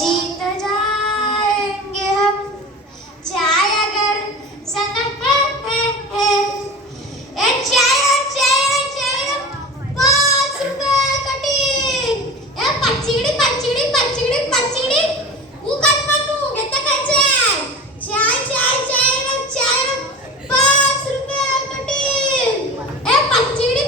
जीत जाएंगे हम चाय अगर सनक है ए चाय 5 रुपये कटी ए पच्चीगडी उगाच म्हणू घेता काय चाय 5 रुपये कटी ए पच्चीगडी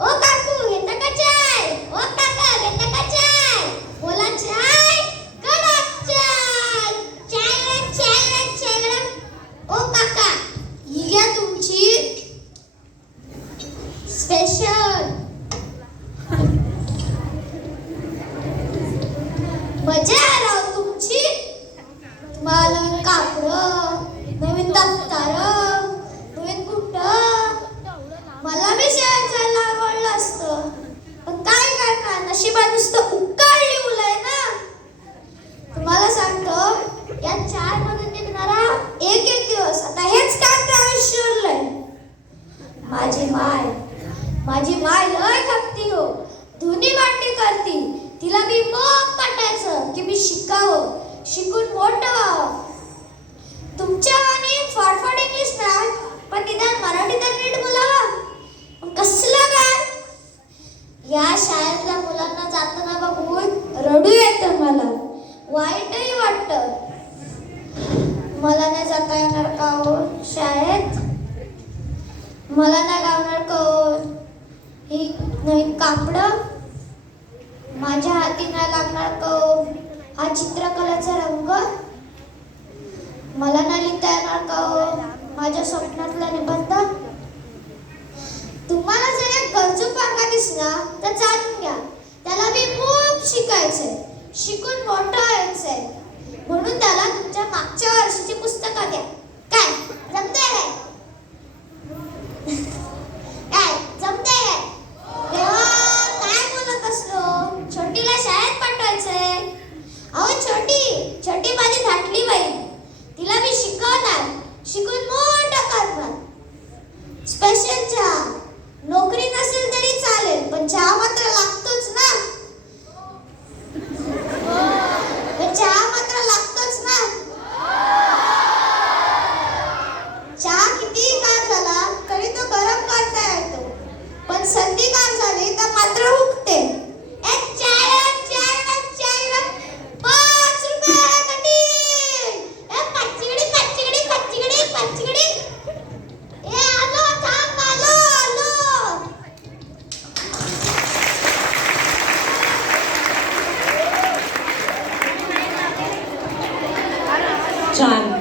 ओ काकू घेता का चाय ओ काका घेता का चाय बोला चाय कडक चाय ओ काका ही घ्या तुमची स्पेशल मजा राव तुमची तुम्हाला नवीन कापड नवीन दप्तर नवीन बुट मला बी शाळेत जायला आवडलं असतं पण काय करणार नशिबात नुसतं उकाळली उलय ना तुम्हाला सांगतो या 4 मधून निघणारा एक दिवस आता हेच काय ते आयुष्य उरलंय माझी माय लय थकती हो धुनी भांडी करती तिला मी मग पटायचं की मी शिकून मोठं व्हावं तुमच्या आणि फाडफाड इंग्लिश नाही पण निदान मराठी तर नीट बोलावं कसलं काय या शाळेतल्या मुलांना जाताना बघून रडू येतं मला वाईटही वाटतं मला नाही जाता येणार का हो शाळेत मला नाही लावणार का हो ही नवीन कापडं माझ्या हाती नाही लागणार का हो हा चित्रकलेचा रंग मला नाही लिहिता येणार का हो माझ्या स्वप्नातला निबंध तुम्हाला जर एक गरजू पांगा दिसला तर जाणून घ्या त्याला मी खूप शिकायचंय शिकून मोठं व्हायचंय म्हणून त्याला तुमच्या मागच्या वर्षीची पुस्तकं द्या काय जमतंय काय जमतंय देवा काय बोलत असलो छोटीला शाळेत पाठवायचंय अहो छोटी माझी धाटली बाई तिला मी शिकवणार शिकून मोठं करणार स्पेशल चहा नोकरी नसेल तरी चालेल पण चहा मात्र लागतोच ना चहा किती गार झाला तरी तो गरम करता येतो पण सर्दी गार झाली तर मात्र हुकते चाय 5 रुपये कटी पच्चीगडी ए आलो थांब आलो छान